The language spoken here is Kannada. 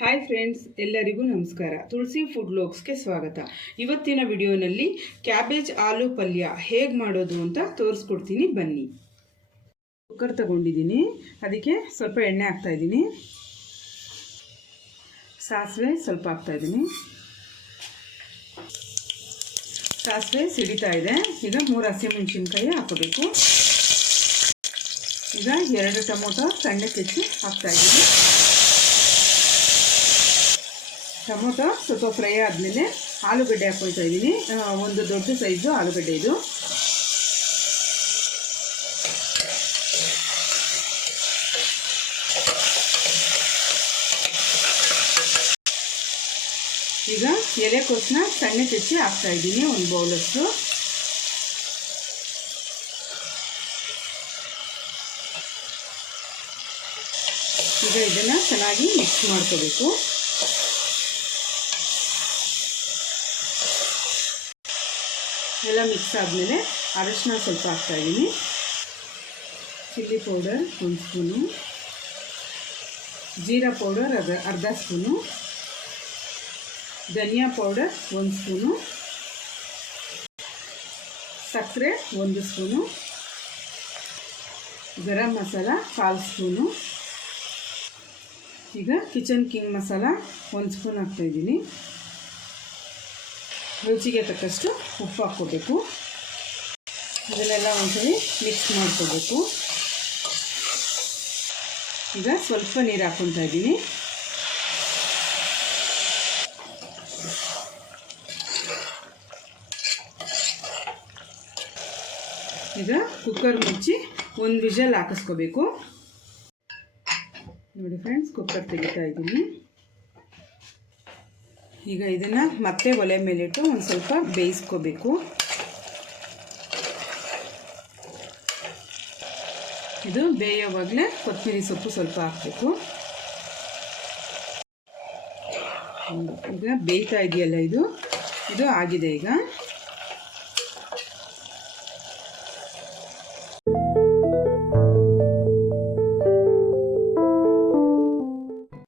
ಹಾಯ್ ಫ್ರೆಂಡ್ಸ್, ಎಲ್ಲರಿಗೂ ನಮಸ್ಕಾರ. ತುಳಸಿ ಫುಡ್ ವ್ಲಾಗ್ಸ್ಗೆ ಸ್ವಾಗತ. ಇವತ್ತಿನ ವಿಡಿಯೋನಲ್ಲಿ ಕ್ಯಾಬೇಜ್ ಆಲೂ ಪಲ್ಯ ಹೇಗೆ ಮಾಡೋದು ಅಂತ ತೋರಿಸ್ಕೊಡ್ತೀನಿ, ಬನ್ನಿ. ಕುಕ್ಕರ್ ತಗೊಂಡಿದ್ದೀನಿ, ಅದಕ್ಕೆ ಸ್ವಲ್ಪ ಎಣ್ಣೆ ಹಾಕ್ತಾಯಿದ್ದೀನಿ. ಸಾಸಿವೆ ಸ್ವಲ್ಪ ಹಾಕ್ತಾಯಿದ್ದೀನಿ. ಸಾಸಿವೆ ಸಿಡಿತಾ ಇದೆ. ಈಗ 3 ಹಸಿಮೆಣಸಿನ್ಕಾಯಿ ಹಾಕೋಬೇಕು. ಈಗ 2 ಟೊಮೊಟೊ ಸಣ್ಣಕ್ಕೆ ಹೆಚ್ಚಿ ಹಾಕ್ತಾಯಿದ್ದೀನಿ. ಟೊಮೊಟೊ ಸ್ವಲ್ಪ ಫ್ರೈ ಆದಮೇಲೆ ಆಲೂಗಡ್ಡೆ ಹಾಕ್ಕೊಳ್ತಾ ಇದ್ದೀನಿ. ಒಂದು ದೊಡ್ಡ ಸೈಜು ಆಲೂಗಡ್ಡೆ ಇದು. ಈಗ ಎಲೆಕೋಸನ್ನ ಸಣ್ಣಕ್ಕೆ ಹೆಚ್ಚಿ ಹಾಕ್ತಾಯಿದ್ದೀನಿ, ಒಂದು ಬೌಲಷ್ಟು. ಈಗ ಇದನ್ನು ಚೆನ್ನಾಗಿ ಮಿಕ್ಸ್ ಮಾಡ್ಕೋಬೇಕು. ಎಲ್ಲ ಮಿಕ್ಸ್ ಆದಮೇಲೆ ಅರಶಿನ ಸ್ವಲ್ಪ ಹಾಕ್ತಾಯಿದ್ದೀನಿ. Chilli powder 1 spoon, jeera powder ಅರ್ಧ ಸ್ಪೂನು, ಧನಿಯಾ ಪೌಡರ್ 1 ಸ್ಪೂನು, ಸಕ್ಕರೆ 1 ಸ್ಪೂನು, ಗರಂ ಮಸಾಲ 1/4 ಸ್ಪೂನು. ಈಗ ಕಿಚನ್ ಕಿಂಗ್ ಮಸಾಲ 1 ಸ್ಪೂನ್ ಹಾಕ್ತಾಯಿದ್ದೀನಿ. ರುಚಿಗೆ ತಕ್ಕಷ್ಟು ಉಪ್ಪು ಹಾಕ್ಕೋಬೇಕು. ಅದನ್ನೆಲ್ಲ ಒಂದ್ಸರಿ ಮಿಕ್ಸ್ ಮಾಡ್ಕೋಬೇಕು. ಈಗ ಸ್ವಲ್ಪ ನೀರು ಹಾಕ್ಕೊತಾ ಇದ್ದೀನಿ. ಈಗ ಕುಕ್ಕರ್ ಮುಚ್ಚಿ 1 ವಿಷಲ್ ಹಾಕಿಸ್ಕೋಬೇಕು. ನೋಡಿ ಫ್ರೆಂಡ್ಸ್, ಕುಕ್ಕರ್ ತೆಗಿತಾ ಇದ್ದೀನಿ. ಈಗ ಇದನ್ನು ಮತ್ತೆ ಒಲೆ ಮೇಲಿಟ್ಟು ಒಂದು ಸ್ವಲ್ಪ ಬೇಯಿಸ್ಕೋಬೇಕು. ಇದು ಬೇಯೋವಾಗಲೇ ಕೊತ್ತಂಬರಿ ಸೊಪ್ಪು ಸ್ವಲ್ಪ ಹಾಕಬೇಕು. ಈಗ ಬೇಯ್ತಾ ಇದೆಯಲ್ಲ, ಇದು ಆಗಿದೆ. ಈಗ